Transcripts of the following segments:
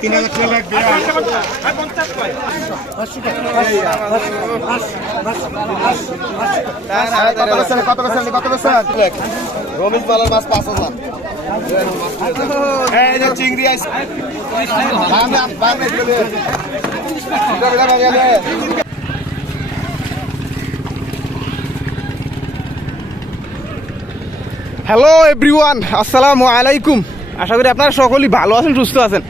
তিন। হাজার কত কত বালার মাছ পাঁচ হাজার চিংড়ি আইস বামে বামে গেলে এটা গেলে হ্যালো এভরিওয়ান আসসালামু আলাইকুম আশা করি আপনারা সকলেই ভালো আছেন, সুস্থ আছেন।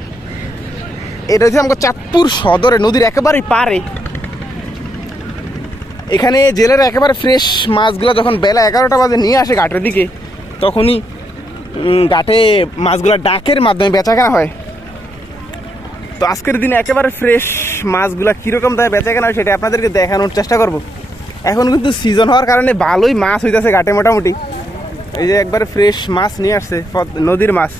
এটা হচ্ছে আমাকে চাঁদপুর সদরে, নদীর একেবারেই পারে এখানে জেলের একেবারে ফ্রেশ মাছগুলো যখন বেলা এগারোটা বাজে নিয়ে আসে ঘাটের দিকে, তখনই ঘাটে মাছগুলো ডাকের মাধ্যমে বেচাকেনা হয়। তো আজকের দিনে একেবারে ফ্রেশ মাছগুলো কীরকম দামে বেচাকেনা হয় সেটা আপনাদেরকে দেখানোর চেষ্টা করব। এখন কিন্তু সিজন হওয়ার কারণে ভালোই মাছ হইতেছে ঘাটে মোটামুটি। এই যে একবারে ফ্রেশ মাছ নিয়ে আসছে নদীর মাছ।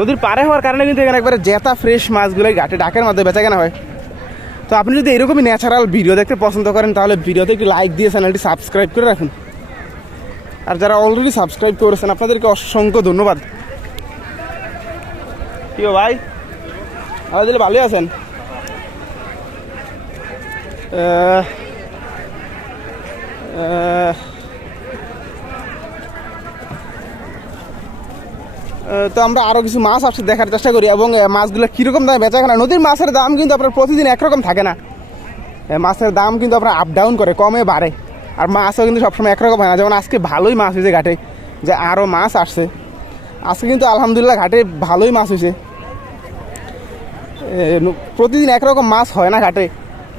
নদীর পারে হওয়ার কারণে কিন্তু এখানে একবারে জেতা ফ্রেশ মাছগুলোই ঘাটে ডাকের মাধ্যমে বেচা কেনা হয়। তো আপনি যদি এরকমই ন্যাচারাল ভিডিও দেখতে পছন্দ করেন তাহলে ভিডিওতে একটু লাইক দিয়ে চ্যানেলটি সাবস্ক্রাইব করে রাখুন। আর যারা অলরেডি সাবস্ক্রাইব করেছেন আপনাদেরকে অসংখ্য ধন্যবাদ। কি ভাই? আমাদের ভালোই আছেন। আহ, আহ, আহ, তো আমরা আরও কিছু মাছ আসছে দেখার চেষ্টা করি এবং মাছগুলো কীরকম দামে বেচা কেনা? নদীর মাছের দাম কিন্তু আপনার প্রতিদিন একরকম থাকে না। মাছের দাম কিন্তু আপনার আপ ডাউন করে, কমে বাড়ে। আর মাছও কিন্তু সবসময় একরকম হয় না। যেমন আজকে ভালোই মাছ হয়েছে ঘাটে, যে আরও মাছ আসছে। আজকে কিন্তু আলহামদুলিল্লাহ ঘাটে ভালোই মাছ হয়েছে। প্রতিদিন একরকম মাছ হয় না ঘাটে।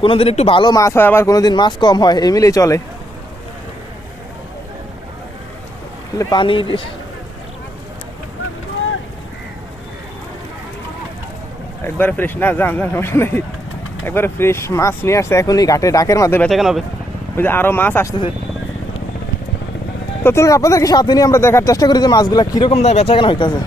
কোনো দিন একটু ভালো মাছ হয়, আবার কোনো দিন মাছ কম হয়, এই মিলেই চলে। আসলে একবারে ফ্রেশ না যান যান নেই একবারে ফ্রেশ মাছ নিয়ে আসছে এখনই ঘাটে ডাকের মাধ্যমে বেচা কেন হবে। ওই যে আরও মাছ আসতেছে। তো চলুন, আপনাদেরকে সাথে নিয়ে আমরা দেখার চেষ্টা করি যে মাছগুলো কীরকম দামে বেচা কেনা হইতেছে।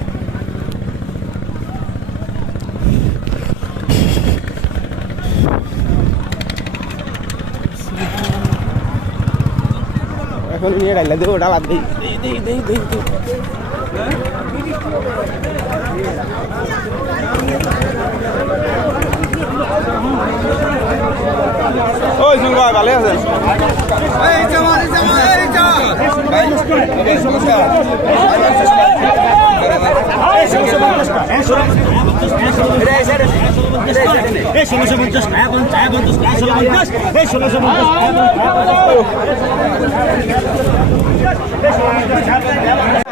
এখন নিয়ে ডাইলা দেবো ডালা দেই। দেই দেই দেই দেই দেই। ওই সুর ভাই ভালো আছেন এই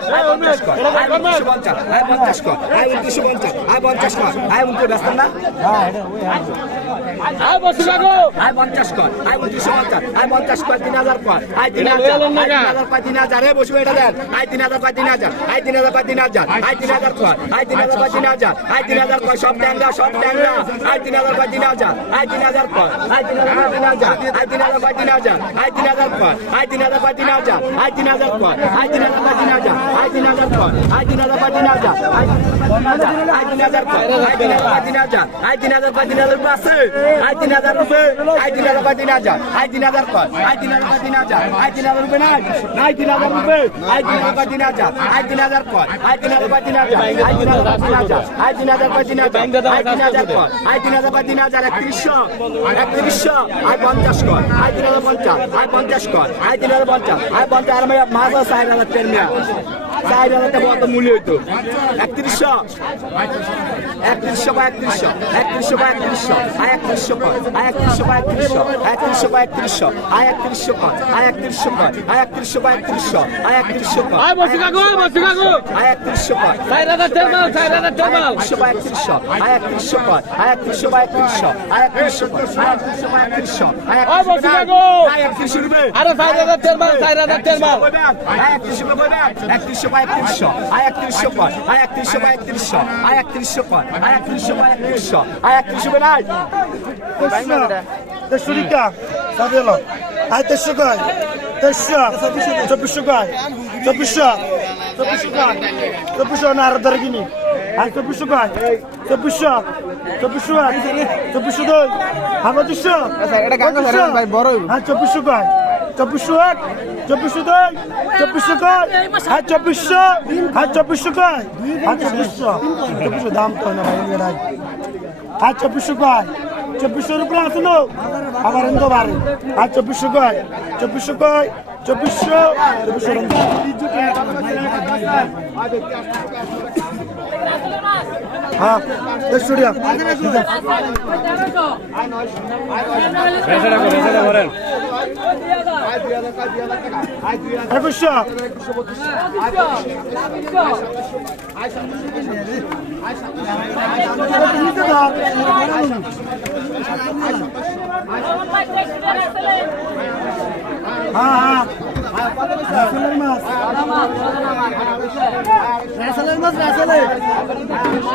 ষোলোশো পঞ্চাশ টাকা পঞ্চাশ পঞ্চাশ ষোলো পঞ্চাশ এই ষোলোশো পঞ্চাশ আয় পঞ্চাশ কর আয় উনত্রিশশো পঞ্চাশ আয় পঞ্চাশ কর তিন হাজার কর আয় তিন হাজার আয় তিন হাজার কর তিন হাজার হে বসবে এটা দেন আয় তিন হাজার কর তিন হাজার আয় তিন হাজার কর তিন হাজার আয় তিন হাজার কর আয় তিন হাজার কর তিন হাজার আয় তিন হাজার কর সব ট্যাংরা সব ট্যাংরা আয় তিন হাজার কর তিন হাজার আয় তিন হাজার কর আয় তিন হাজার কর তিন হাজার আয় তিন হাজার কর তিন হাজার আয় তিন হাজার কর আয় তিন হাজার কর তিন হাজার আয় তিন হাজার কর আয় তিন হাজার কর তিন হাজার আয় তিন হাজার কর আয় তিন হাজার কর তিন হাজার আয় তিন হাজার কর আয় তিন হাজার কর তিন হাজার আয় তিন হাজার কর তিন হাজার পাশে আয় তিন হাজার রুপে আয় তিন হাজার কর তিন হাজার আয় তিন হাজার কর আয় তিন হাজার কর তিন হাজার আয় তিন হাজার রুপে নাই আয় তিন হাজার রুপে আয় তিন হাজার কর তিন হাজার আয় তিন হাজার কর আয় তিন হাজার কর তিন হাজার আয় তিন হাজার কর তিন হাজার আয় তিন হাজার কর তিন হাজার আয় তিন হাজার কর আয় তিন হাজার কর তিন হাজার একত্রিশশো একত্রিশশো আয় পঞ্চাশ কর আয় তিন হাজার পঞ্চাশ আয় পঞ্চাশ কর আয় তিন হাজার পঞ্চাশ আয় পঞ্চাশ আর মাছ চার হাজার টেন মিয়া চার হাজার টাকা কত মূল্য হইতো একত্রিশশো একত্রিশশো বা একত্রিশশো একত্রিশশো বা একত্রিশশো আয় একত্রিশশো কর আয় একত্রিশশো বা একত্রিশশো একত্রিশশো বা একত্রিশশো আয় একত্রিশশো কর আয় একত্রিশশো কর আয় একত্রিশশো বা একত্রিশশো আয় একত্রিশশো কর আয় বসে কাকু। আয় একত্রিশশো একত্রিশশো বা একত্রিশশো আয় একত্রিশশো কর আয় একত্রিশশো বা একত্রিশশো আয় একত্রিশশো কর আয় একত্রিশশো বা একত্রিশশো আয় আয় আয় একত্রিশশো আরে চার হাজার টেরমাল চার হাজার টেরমাল একত্রিশশো একত্রিশশো আয় একত্রিশশো কর আয় একত্রিশশো বা একত্রিশশো আয় একত্রিশশো কর আয় একত্রিশশো বা একত্রিশশো আয় একত্রিশশো নাই দেড়শো টিকা সাথে এলো আয় তেইশশো কয় তেইশশো চব্বিশশো কয় চব্বিশশো চব্বিশশো কয় চব্বিশশো না আরও ধরে কিনি আর চব্বিশশো কয় চব্বিশশো চব্বিশশো চব্বিশশো দুই আর পঁচিশশো আচ্ছা, এটা গাঙ্গা স্যার, ভাই, বড় হইবো। হ্যাঁ চব্বিশশো কয় চব্বিশশো এক চব্বিশশো দুই চব্বিশশো কয় হ্যাঁ চব্বিশশো হ্যাঁ চব্বিশশো কয় হ্যাঁ চব্বিশশো চব্বিশশো দাম তো না ভাই হ্যাঁ চব্বিশশো কয় চব্বিশশোর উপরে আছে না আবার এনতো বাড়ে। হ্যাঁ চব্বিশশো কয়? চব্বিশশো কয়? চব্বিশশো? চব্বিশশো হ্যাঁ দেড়শো একুশশো। হ্যাঁ হ্যাঁ মাছ রাসেলের মাছ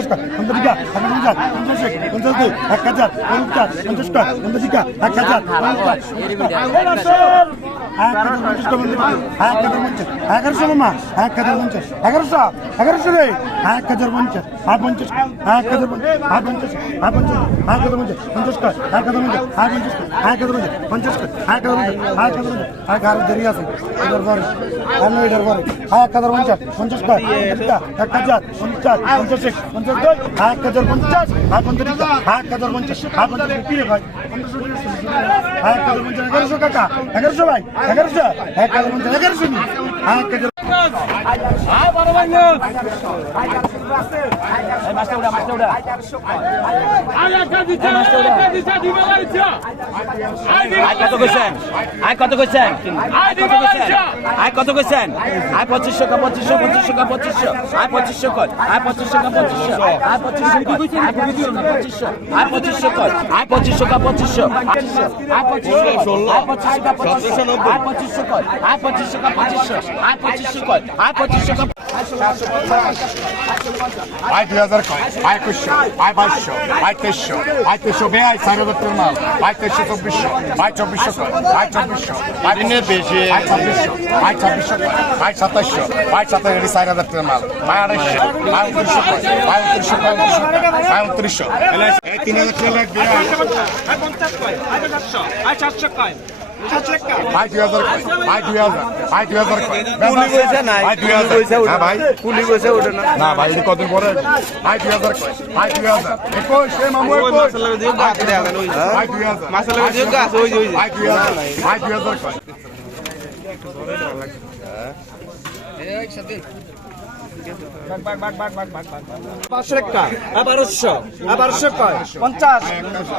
পঞ্চাশ টাকা পঞ্চাশ টাকা পঞ্চাশ টাকা পঞ্চাশ দুই এক হাজার পঞ্চাশ টাকা পঞ্চাশ টাকা পঞ্চাশ টাকা এক হাজার পঞ্চাশ এগারোশো মামা এক হাজার পঞ্চাশ এগারোশো এগারোশো রে এক হাজার পঞ্চাশ আর পঞ্চাশ এক হাজার পঞ্চাশ আর পঞ্চাশ আর পঞ্চাশ এক হাজার পঞ্চাশ পঞ্চাশ টাকা এক হাজার পঞ্চাশ আর পঞ্চাশ এক হাজার পঞ্চাশ পঞ্চাশ টাকা এক হাজার পঞ্চাশ এক হাজার পঞ্চাশ এক হাজার দেরি আছে এটার পরে আর এটার পরে এক হাজার পঞ্চাশ পঞ্চাশ টাকা এক হাজার পঞ্চাশ পঞ্চাশ পঞ্চাশ দুই এক হাজার পঞ্চাশ আর পঞ্চাশ এক হাজার পঞ্চাশ আর পঞ্চাশ কি রে ভাই এক হাজার পঞ্চাশ এগারোশো টাকা এগারোশো ভাই नगर हा नगर কত কইছেন আয় কত কইছেন আয় কত কইছেন আয় পঁচিশশো কা পঁচিশশো পঁচিশশো কা পঁচিশশো আয় পঁচিশশো কর আয় পঁচিশশো কা পঁচিশশো আয় পঁচিশশো পঁচিশশো আয় পঁচিশশো কর আয় পঁচিশশো কা পঁচিশশো আয় পঁচিশশো আয় পঁচিশশো কা পঁচিশশো আয় পঁচিশশো কর আয় পঁচিশশো কা পঁচিশশো আয় পঁচিশশো কর আয় পঁচিশশো ভাই দুই হাজার কয় ভাই একুশশো ভাই বাইশশো ভাই তেইশশো ভাই তেইশশো বেআই চার হাজার মাল ভাই তেইশশো চব্বিশশো ভাই চব্বিশশো কয় ভাই চব্বিশশো ভাই বেশি। ভাই ছাব্বিশশো ভাই ছাব্বিশশো কয় ভাই সাতাশশো ভাই সাতাশ এটি চার হাজার মাল ভাই আড়াইশশো ভাই উনত্রিশশো কয় ভাই উনত্রিশশো কয় উনত্রিশশো ভাই উনত্রিশশো। তিন হাজার টাকা লাগবে? না ভাই এটা কদিন পরে ভাই দুই হাজার ভাই দুই হাজার একুশ মামু একুশ ভাই দুই হাজার ভাই দুই হাজার ভাই দুই হাজার একসাথে। পাঁচশো টাকা আর বারোশো। আর বারোশো কয়? পঞ্চাশ।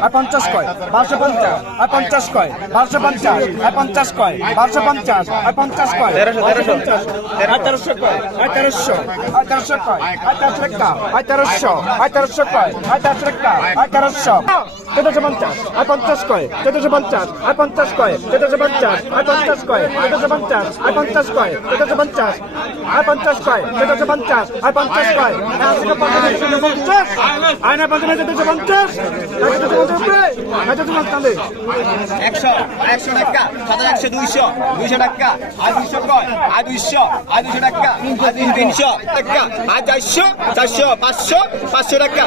আর পঞ্চাশ কয়? বারোশো পঞ্চাশ। আর পঞ্চাশ কয়? বারোশো পঞ্চাশ। আর পঞ্চাশ কয়? বারোশো পঞ্চাশ। আর পঞ্চাশ কয়? তেরোশো তেরোশো। আর তেরোশো কয়? আর তেরোশো। আর তেরোশো কয়? আর তেরোশো টাকা আর তেরোশো। আর তেরোশো কয়? আর তেরোশো টাকা আর তেরোশো। চোদ্দশো পঞ্চাশ। আর পঞ্চাশ কয়? চোদ্দশো পঞ্চাশ। আর পঞ্চাশ কয়? চোদ্দশো পঞ্চাশ। আর পঞ্চাশ কয়? চোদ্দশো পঞ্চাশ। আর পঞ্চাশ কয়? চোদ্দশো পঞ্চাশ। আর পঞ্চাশ কয়? চোদ্দশো পঞ্চাশ। আর পঞ্চাশ কয় পঞ্চাশ আর না, পঞ্চাশ চোদ্দশো পঞ্চাশ। একশো একশো টাকা। সাত একশো, দুইশো। দুইশো টাকা। আর দুইশো কয়? আর দুইশো। আর দুইশো টাকা। আর তিনশো টাকা। আর চারশো চারশো ছয়শো ছয়শো টাকা।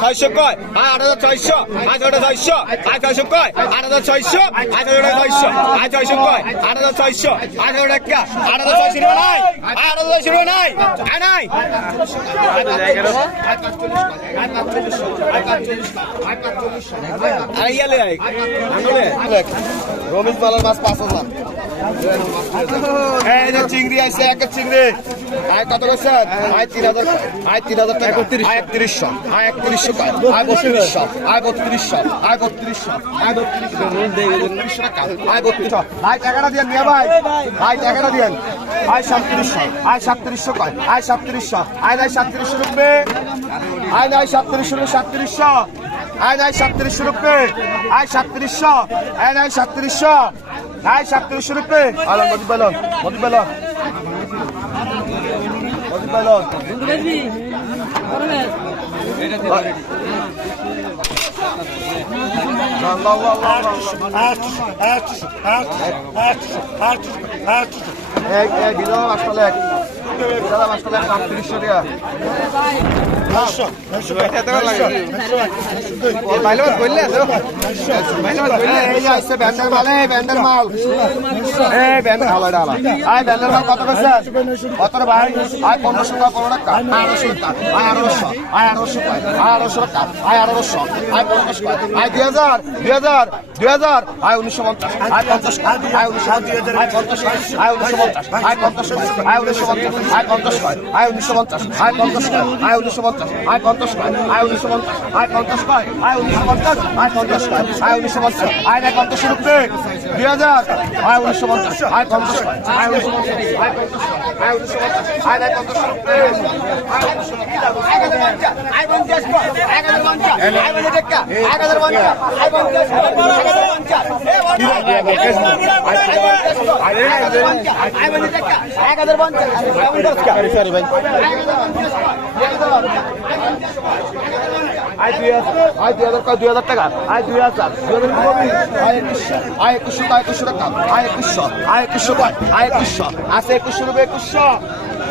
ছয়শো আট হাজার ছয়শো। আট হাজার ছয়শো। আর ছয়শো আট হাজার ছয়শো। আট হাজার ছয়শো। আর ছয়শো আট হাজার ছয়শো। আট হাজার আট হাজার ছয়শো আট হাজার রমেশ বালার মাছ পাঁচ হাজার। এই যে চিংড়ি আছে এক চিংড়ি। আয় কত করছে আয় তিন হাজার আয় তিন হাজার টাকা। আয় একত্রিশশো। আয় একত্রিশশো আয় বত্রিশশো। আয় বত্রিশশো। আয় বত্রিশশো। আয় বত্রিশশো। টাকা। আয় বত্রিশশো। আয় টাকাটা দিয়ে নিয়ে ভাই। আয় টাকাটা দিয়ে। আয় সাতত্রিশশো। আয় সাতত্রিশশো কয় আয় সাতত্রিশশো আয় নাই সাতত্রিশশো রুপে আয় নাই সাতত্রিশশো সাতত্রিশশো আয় নাই সাতত্রিশশো রুপে আয় সাতত্রিশশো আয় নাই সাতত্রিশশো আয় সাতত্রিশশো রুপে আলো মধু বেলন মধু বেলন মধু বেলন এক এক দিল আসলে এক সাতাশ টাকা সাতত্রিশশো টাকা। আয় কত বেছে কত ভাই আয় পনেরোশো টাকা পনেরো টাকা আড়াইশো টাকা আয় আড়াইশো আয় আড়াইশো টাকা আয় আড়াইশো টাকা আয় আড়াইশো আয় পঞ্চাশ টাকা আয় দুই হাজার দুই হাজার দুই হাজার আয় উনিশশো পঞ্চাশ আয় পঞ্চাশ আয় উনিশশো আয় পঞ্চাশ আয় উনিশশো পঞ্চাশ আয় পঞ্চাশ আয় উনিশশো পঞ্চাশ আয় পঞ্চাশ আয় উনিশশো পঞ্চাশ আয় পঞ্চাশ আয় উনিশশো পঞ্চাশ আয় পঞ্চাশ আয় উনিশশো পঞ্চাশ আয় পঞ্চাশ আয় উনিশশো পঞ্চাশ আয় পঞ্চাশ আয় উনিশশো পঞ্চাশ আয় নাই পঞ্চাশ রুপে দুই হাজার আয় উনিশশো পঞ্চাশ আয় পঞ্চাশ আয় উনিশশো পঞ্চাশ আয় পঞ্চাশ আয় উনিশশো পঞ্চাশ আয় নাই পঞ্চাশ রুপে আয় উনিশশো আয় পঞ্চাশ এক হাজার পঞ্চাশ আয় পঞ্চাশ এক হাজার পঞ্চাশ আয় পঞ্চাশ এক হাজার পঞ্চাশ এক হাজার পঞ্চাশ সরি ভাই আয় দুই হাজার আয় দুই হাজার দুই হাজার টাকা আয় দুই হাজার দুই হাজার কবি আয় একুশশো আয় একুশশো আয় একুশশো টাকা আয় একুশশো আয় একুশশো কয় আয় একুশশো আছে একুশশো রুপে একুশশো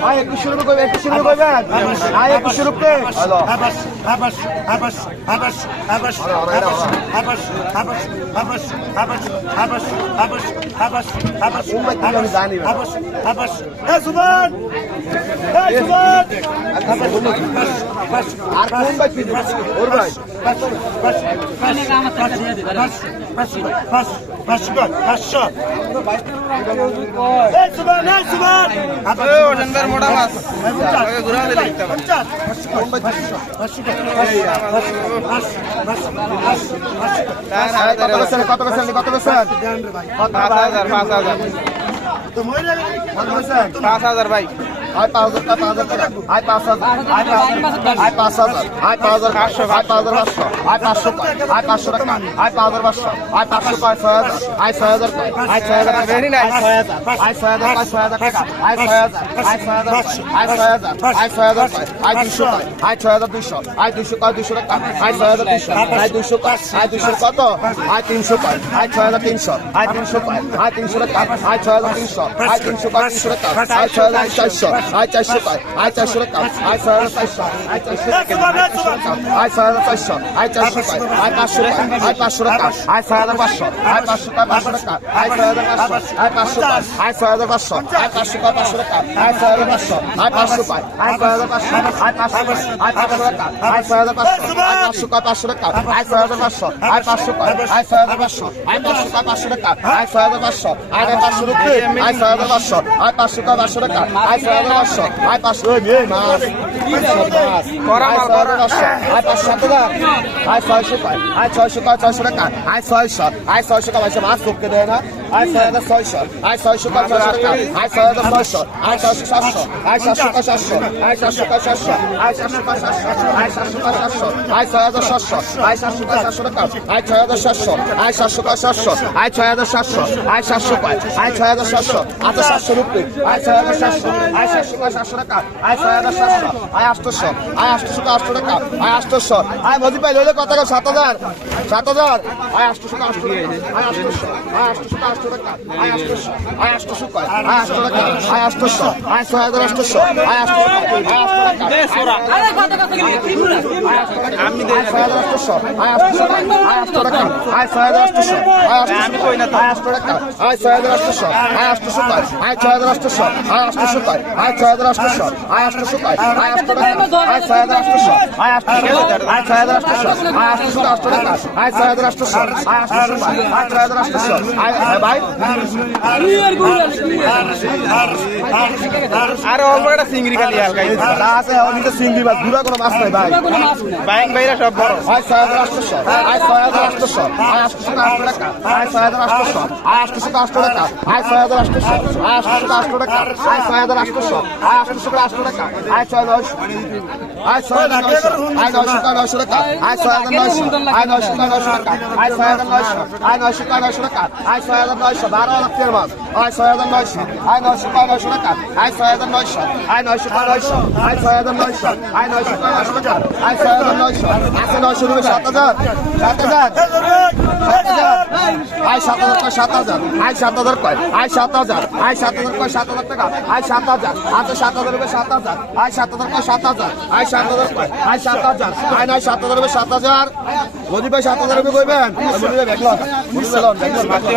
আয় একুশশো রুপে কই একুশশো রুপে কইবেন আয় একুশশো রুপে hello Gül'ün zani ver. abaş, মোটা মাছ ঘুরা দিলে কত বছর কত বছর পাঁচ হাজার পাঁচ হাজার পাঁচ হাজার ভাই আয় পাঁচ হাজার টাকা পাঁচ হাজার টাকা আয় পাঁচ হাজার আয় পাঁচ হাজার আয় পাঁচ হাজার আয় পাঁচ হাজার পাঁচশো আয় পাঁচ হাজার পাঁচশো আয় পাঁচশো পাঁচ, আয় পাঁচশো টাকা আয় পাঁচ হাজার পাঁচশো আয় পাঁচশো পাঁচ ছয় হাজার আয় ছয় হাজার পাঁচ, আয় ছয় হাজার. আয় ছয় হাজার আয় ছয় হাজার টাকা আয় ছয় হাজার আয় ছয় হাজার পাঁচ আয় ছয় হাজার আয় ছয় হাজার পাঁচ আয় কয় কত আয় তিনশো পাঁচ, আয় ছয় হাজার তিনশো আয় তিনশো পাঁচ, আয় তিনশো আয় ছয় হাজার তিনশো আয় তিনশো পাঁচ তিনশো আয় ছয় হাজার চারশো আয় চারশো পাঁচ, আয় চারশো টাকা আয় হাজার চারশো আয় চারশো টাকা আয় হাজার চারশো আয় চারশো পাঁচ, আয় পাঁচশো টাকা আয় পাঁচশো টাকা আয় হাজার পাঁচশো আয় পাঁচশো টাকা পাঁচশো টাকা আয় হাজার পাঁচশো আয় পাঁচশো পাঁচ, আয় হাজার পাঁচশো আয় পাঁচশো টাকা পাঁচশো টাকা আয় হাজার পাঁচশো আয় পাঁচশো পাঁচ, আয় হাজার পাঁচশো আয় পাঁচশো পাঁচ, আয় পাঁচশো টাকা আয় হাজার পাঁচশো আয় পাঁচশো টাকা পাঁচশো টাকা আয় হাজার পাঁচশো আয় পাঁচশো পাঁচ, আয় হাজার পাঁচশো আয় পাঁচশো টাকা পাঁচশো টাকা আয় হাজার পাঁচশো আয় পাঁচশো রুপি আয় হাজার পাঁচশো আয় পাঁচশো টাকা পাঁচশো টাকা আয় nosso choque. Vai pra chave, ei, massa. Bora, bora, bora. Vai pra só toda. Aí só o choque, aí só o choque, aí só o choque, aí só o choque, aí só o choque, vai chamar só né? আয় ছয় হাজার ছয়শো আয় ছয়শো পাঁচ টাকা আয় ছয় হাজার ছয়শো আয় ছয়শো সাতশো আয় সাতশো পাঁচ সাতশো আয় সাতশো পাঁচ সাতশো আয় সাতশো পাঁচ সাতশো আয় সাতশো পাঁচ সাতশো আয় ছয় হাজার সাতশো আয় সাতশো পাঁচ সাতশো টাকা আয় ছয় হাজার সাতশো আয় সাতশো পাঁচ সাতশো আয় ছয় হাজার সাতশো আয় সাতশো পাঁচ আয় ছয় হাজার সাতশো আচ্ছা সাতশো রুপি আয় ছয় হাজার সাতশো আয় সাতশো পাঁচ সাতশো টাকা আয় ছয় হাজার সাতশো আয় আটশোশো আয় আটশোশো আটশো টাকা আয় আটশোশো আয় মজি পাই লইলে কত টাকা সাত হাজার সাত হাজার আয় আটশোশো আটশো আয় আটশোশো আয় আটশোশো আটশো আটশো টাকা আয় আটশো আয় আটশো আয় আটশো টাকা আয় আটশো আয় ছয় হাজার আটশো আয় আটশো আয় ছয় হাজার আটশো আয় ভাই ভাই আর অল্প একটা চিংড়ি খালি হালকা আছে অনেক চিংড়ি মাছ দূরা কোনো মাছ নাই ভাই বাইং বাইরা সব বড় আয় ছয় হাজার আটশোশো আয় ছয় হাজার আটশোশো আয় আটশোশো আটশো টাকা আয় ছয় হাজার আটশোশো আয় আটশোশো আটশো টাকা আয় ছয় হাজার আটশোশো আয় আটশোশো আটশো টাকা আয় ছয় হাজার আটশোশো আয় আটশোশো আটশো টাকা আয় ছয় নয়শো আয় ছয় নয়শো আয় নয়শো নয়শো টাকা আয় ছয় হাজার নয়শো আয় নয়শো টাকা নয়শো টাকা আয় ছয় হাজার নয়শো বারো লক্ষের মাছ আয় ছয় হাজার নয়শো আয় নয়শো নয়শো টাকা আয় ছয় হাজার নয়শো আয় নয়শো নয়শো আয় ছয় হাজার নয়শো আয় নয়শো নয়শো টাকা আয় ছয় হাজার নয়শো আছে নয়শো রুপে সাত হাজার সাত হাজার সাত হাজার আয় সাত হাজার কয় সাত হাজার আয় সাত হাজার কয় আয় সাত হাজার আয় সাত হাজার কয় সাত হাজার টাকা আয় সাত হাজার আছে সাত হাজার রুপে সাত হাজার আয় সাত হাজার কয় সাত হাজার আয় সাত হাজার কয় আয় সাত হাজার আয় নয় সাত হাজার রুপে সাত হাজার মোদি ভাই সাত হাজার রুপে কইবেন মোদি ভাই দেখল বুঝলো দেখল মাটি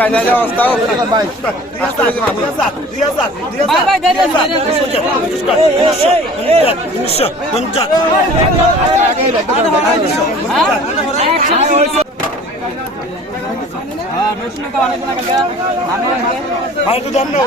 বাইরে তো দম নাও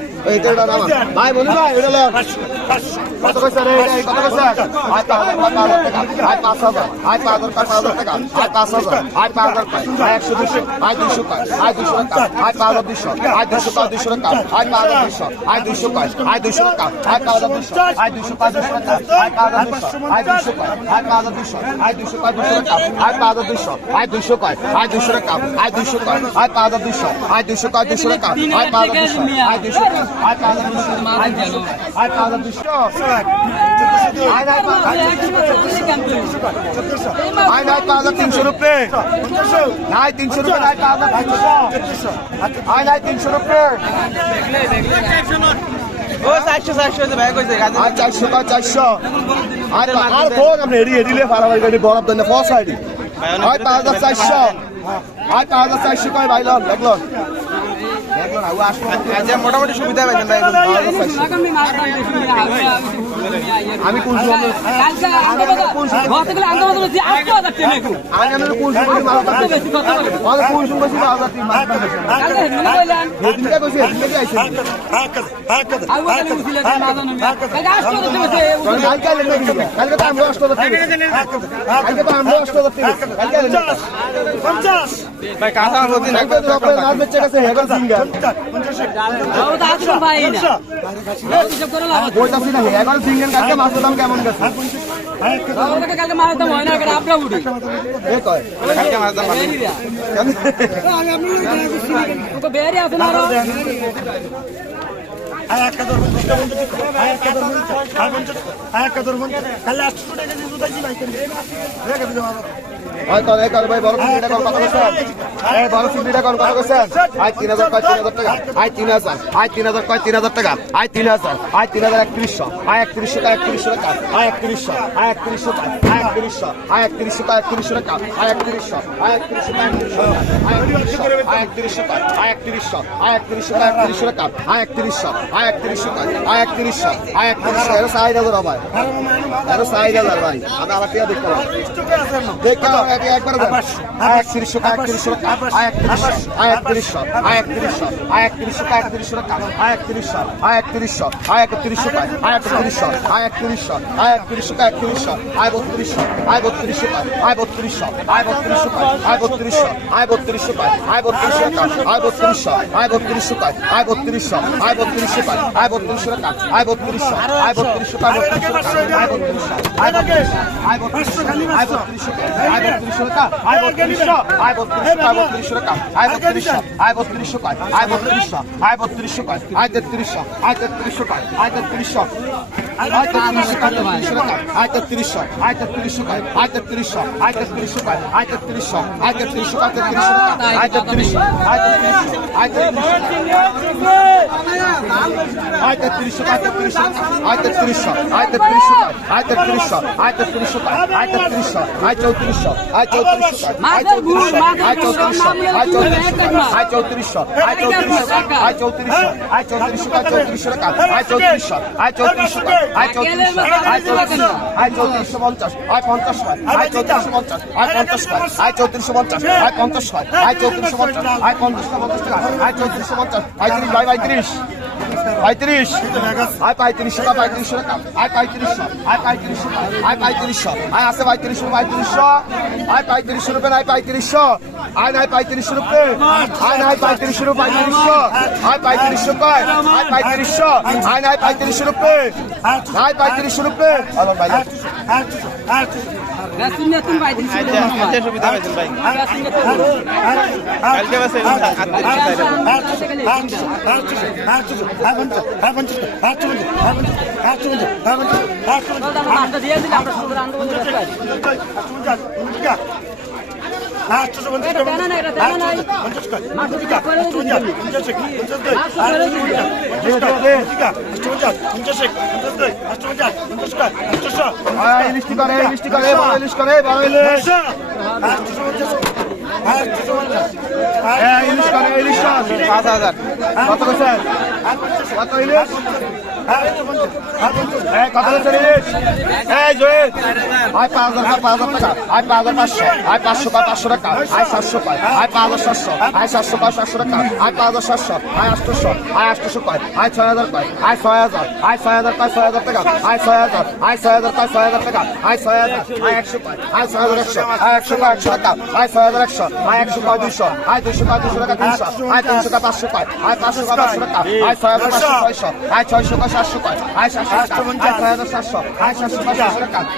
ভাই বলি ভাই এটা লোক কত পয়সা রে এই কত পয়সা আয় পাঁচ হাজার আয় পাঁচ হাজার টাকা পাঁচ হাজার আয় পাঁচ হাজার পাঁচ হাজার আয় একশো দুশো আয় দুশো পাঁচ আয় দুশো টাকা আয় পাঁচ হাজার দুশো আয় দুশো পাঁচ দুশো টাকা আয় পাঁচ হাজার দুশো আয় দুশো পাঁচ আয় দুশো টাকা আয় পাঁচ হাজার দুশো আয় দুশো পাঁচ দুশো টাকা আয় পাঁচ হাজার দুশো আয় দুশো পাঁচ আয় পাঁচ হাজার দুশো আয় দুশো পাঁচ দুশো টাকা আয় পাঁচ হাজার দুশো আয় দুশো আয় দুশো টাকা দুশো পাঁচ আয় পাঁচ হাজার দুশো আয় দুশো পাঁচ দুশো টাকা আয় পাঁচ হাজার দুশো আয় দুশো তিনশো রুপে নাই তিনশো নাই আয় নাই তিনশো রুপে ও চারশো চারশো ভাই কইছে আর চারশো কা চারশো আর আর ফোন আপনি এড়ি এড়িলে ফারাবাই গাড়ি বরাব দেন ফস ভাই লন। দেখ মোটামুটি সুবিধা পাইছেন আমি কোন পঞ্চাশ ভাই চিংড়ি কালকে মাছের দাম কেমন গেছে? কালকে মাছের দাম হয় না কেন আপনার উঠে এ কয়? কালকে মাছের দাম কেমন তো বেরি আছে না আয়াক্কা দর্বন আয়াক্কা দর্বন কালে আটশো টাকা দিয়ে দুধ আছি ভাই রেখে দিতে হয় কর এই কর ভাই বড় সিঙ্গিটা কর কত কইছেন এই বড় সিঙ্গিটা কর কত কইছেন আই 3000 কয় 3000 টাকা আই 3000 আই 3000 কয় 3000 টাকা আই 3000 আই 3000 3100 আই 3100 টাকা 3100 টাকা আই 3100 আই 3100 টাকা আই 3100 আই 3100 টাকা 3100 টাকা আই 3100 আই 3100 টাকা 3100 আই 3100 আই 3100 টাকা 3100 আই 3100 আই 3100 টাকা আই 3100 আই 3100 আই 3100 এর সাইড হাজার ভাই এর সাইড হাজার ভাই আমি দেখতে দেখতে একত্রিশশো একত্রিশশো একত্রিশশো একত্রিশশো একত্রিশশো একত্রিশশো একত্রিশশো একত্রিশশো একত্রিশশো একত্রিশশো একত্রিশশো একত্রিশশো আয় একত্রিশশো আয় বত্রিশশো আয় বত্রিশশো আয় বত্রিশশো আয় বত্রিশশো আয় বত্রিশশো আয় বত্রিশশো আয় বত্রিশশো আয় বত্রিশশো আয় বত্রিশশো আয় বত্রিশশো আয় বত্রিশশো আয় বত্রিশশো আয় বত্রিশশো আয় বত্রিশশো আয় বত্রিশশো আয় বত্রিশশো আয় বত্রিশশো আয় বত্রিশশো আয় বত্রিশশো বত্রিশশো টাকা। আয় বত্রিশশো আয় বত্রিশশো টাকা। আয় বত্রিশশো আয় বত্রিশশো আয় বত্রিশশো আয় বত্রিশশো তেত্রিশশো আয় তেত্রিশশো আয় তেত্রিশশো তেত্রিশশো আয় তেত্রিশশো টাকা আয় তেত্রিশশো আয় তেত্রিশশো আয় তেত্রিশশো আয় তেত্রিশশো আয় তেত্রিশশো আয় তেত্রিশশো আয় তেত্রিশশো আয় তেত্রিশশো আয় তেত্রিশশো আয় তেত্রিশশো আয় তেত্রিশশো আয় তেত্রিশশো আয় তেত্রিশশো আয় তেত্রিশশো আয় তেত্রিশশো আয় তেত্রিশশো আয় তেত্রিশশো আয় চৌত্রিশশো আয় চৌত্রিশশো আয় চৌত্রিশশো আয় চৌত্রিশশো আয় চৌত্রিশশো আয় চৌত্রিশশো আয় চৌত্রিশশো আয় চৌত্রিশশো আয় চৌত্রিশশো আয় চৌত্রিশশো আয় চৌত্রিশশো আয় চৌত্রিশশো আয় চৌত্রিশশো আয় চৌত্রিশশো পঞ্চাশ আয় পঞ্চাশ আয় চৌত্রিশশো পঞ্চাশ আয় পঞ্চাশ আয় চৌত্রিশশো পঞ্চাশ আয় পঞ্চাশ আয় চৌত্রিশশো পঞ্চাশ আয় পঞ্চাশ পঞ্চাশ টাকা আয় চৌত্রিশশো পঞ্চাশ পঁয়ত্রিশ ভাই পঁয়ত্রিশ পঁয়ত্রিশ আয় পঁয়ত্রিশশো টাকা পঁয়ত্রিশশো টাকা আয় পঁয়ত্রিশশো আয় পঁয়ত্রিশশো আয় পঁয়ত্রিশশো আয় আছে পঁয়ত্রিশশো পঁয়ত্রিশশো আয় পঁয়ত্রিশশো রুপে নাই পঁয়ত্রিশশো আয় নাই পঁয়ত্রিশশো রুপে আয় নাই পঁয়ত্রিশশো রুপে পঁয়ত্রিশশো আয় পঁয়ত্রিশশো কয় আয় পঁয়ত্রিশশো আয় নাই পঁয়ত্রিশশো রুপে আয় পঁয়ত্রিশশো রুপে হলো ভাই দিয়ে দিলে আমরা সুন্দর আন্দোলন আটশো পঞ্চাশ পঞ্চাশ পঞ্চাশ পঞ্চাশ পঞ্চাশ পঞ্চাশ কত বছর এই জয় আয় পাঁচ হাজার পাঁচ হাজার টাকা। আয় পাঁচ হাজার পাঁচশো। আয় পাঁচশো পায় পাঁচশো টাকা। আয় সাতশো পায় আয় পাঁচ হাজার সাতশো। আয় সাতশো পায় সাতশো টাকা। আয় পাঁচ হাজার সাতশো। আয় আটশোশো। আয় আটশোশো পায় আয় ছয় হাজার পায় আয় ছয় হাজার। আয় ছয় হাজার পায় ছয় হাজার টাকা। আয় ছয় হাজার। আয় ছয় হাজার পায় ছয় হাজার টাকা। আয় ছয় হাজার। আয় একশো পায় আয় ছয় হাজার একশো। আয় একশো পায় একশো টাকা। আয় ছয় হাজার একশো। আয় একশো পায় দুইশো। আয় দুইশো পায় দুইশো টাকা, তিনশো। আয় তিনশো টাকা, পাঁচশো পায় আয় পাঁচশো পায় পাঁচশো টাকা। আয় ছয় হাজার পাঁচশো, ছয়শো। আয় ছয়শো পায় সাতশো পায় আয় সাতশো আয় সাতশো আয় সাতশো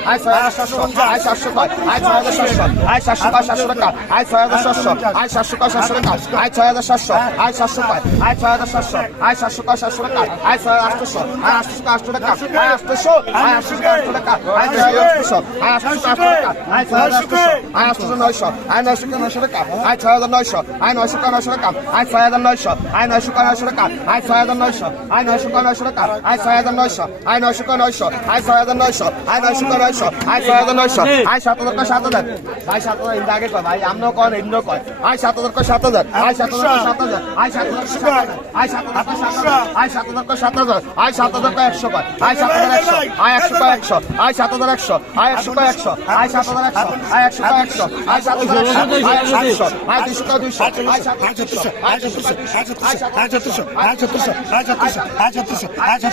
আয় সাতশো আয় সাতশো আয় ছয় হাজার সাতশো আয় সাতশো পায় সাতশো টাকা আয় ছয় হাজার সাতশো আয় সাতশো পায় সাতশো টাকা আয় ছয় হাজার সাতশো আয় সাতশো পায় আয় ছয় হাজার সাতশো আয় সাতশো পায় সাতশো টাকা আয় ছয় আটশো আয় আটশো আটশো টাকা আয় আটশো আয় আটশো আটশো টাকা আয় ছয় আটশো আয় আটশো আটশো টাকা আয় ছয় হাজার আটশো আয় আটশো নয়শো আয় নয়শো নয়শো টাকা আয় ছয় হাজার নয়শো আয় নয়শো নয়শো টাকা আয় ছয় হাজার নয়শো আয় নয়শো নয়শো টাকা আয় ছয় হাজার নয়শো আয় নয়শো নয়শো টাকা আয় ছয় হাজার নয়শো আয় নয়শো নয়শো আয় ছয় হাজার নয়শো আয় নয়শো নয়শো আয় ছয় হাজার নয়শো আয় সাত হাজার কয় সাত হাজার ভাই সাত হাজার ইন্দা আগে কয় ভাই আমরাও কয় না কয় আয় সাত হাজার কয় সাত হাজার আয় সাত হাজার সাত হাজার আয় সাত হাজার আয় সাত হাজার সাত হাজার আয় সাত হাজার কয় সাত হাজার আয় সাত হাজার কয় একশো কয় আয় সাত হাজার একশো আয় একশো কয় একশো আয় সাত হাজার একশো আয় একশো কয় একশো আয় সাত হাজার একশো আয় একশো কয় একশো আয় সাত হাজার একশো আয় দুইশো কয় দুইশো আয় সাত হাজার দুইশো আয় দুইশো আয় দুইশো আয় ছত্রিশশো আয় ছত্রিশশো আয় ছত্রিশশো আয় ছত্রিশশো আয় ছত্রিশশো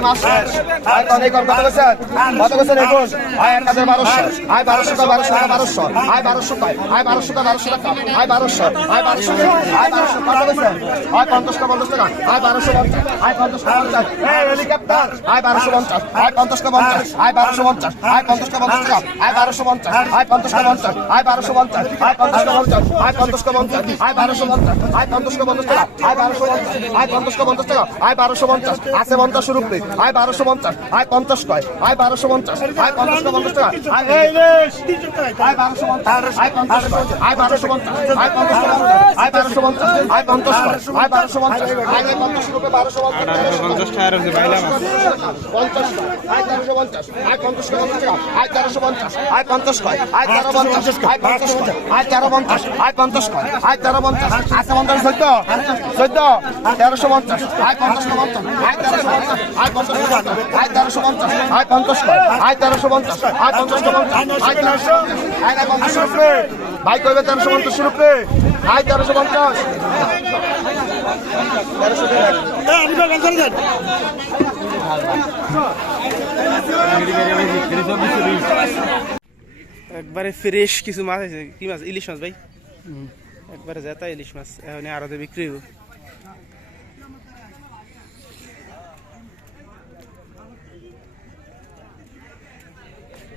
বারোশো আয় বারোশো কা বারোশো কা বারোশো আয় বারোশো আয় বারোশো আয় বারোশো আয় আয় বারোশো আয় পঞ্চাশ কা পঞ্চাশ বারোশো পঞ্চাশ আয় বারোশো পঞ্চাশ আয় পঞ্চাশ পঞ্চাশ আয় বারোশো পঞ্চাশ আয় পঞ্চাশ পঞ্চাশ টাকা আয় বারোশো পঞ্চাশ আয় পঞ্চাশ পঞ্চাশ আয় বারোশো পঞ্চাশ আয় পঞ্চাশ পঞ্চাশ আয় পঞ্চাশ পঞ্চাশ আয় বারোশো পঞ্চাশ আয় পঞ্চাশ কা পঞ্চাশ বারোশো আয় পঞ্চাশ পঞ্চাশ টাকা আয় বারোশো পঞ্চাশ আছে পঞ্চাশ রুপি আয় বারোশো পঞ্চাশ আয় পঞ্চাশ কয় আয় বারোশো পঞ্চাশ আয় পঞ্চাশ টাকা পঞ্চাশ টাকা আয় আয় বারোশো পঞ্চাশ আয় পঞ্চাশ আয় বারোশো পঞ্চাশ আয় পঞ্চাশ আয় বারোশো পঞ্চাশ আয় পঞ্চাশ আয় বারোশো পঞ্চাশ আয় পঞ্চাশ রুপে বারোশো পঞ্চাশ পঞ্চাশ আয় তেরোশো পঞ্চাশ আয় পঞ্চাশ টাকা আয় তেরোশো পঞ্চাশ আয় পঞ্চাশ কয় আয় তেরো পঞ্চাশ আয় পঞ্চাশ কয় আয় তেরো পঞ্চাশ আয় পঞ্চাশ কয় আয় তেরো পঞ্চাশ আছে পঞ্চাশ চোদ্দ চোদ্দ তেরোশো পঞ্চাশ আয় পঞ্চাশ পঞ্চাশ আয় তেরোশো পঞ্চাশ আয় পঞ্চাশ ভাই কইবে তেরোশো পঞ্চাশ রুপে আয় তেরোশো পঞ্চাশ একবারে ফ্রেশ কিছু মাছ আছে। কি মাছ? ইলিশ মাছ ভাই? একবারে জেতা ইলিশ মাছ। এখন আরও বিক্রি হইব।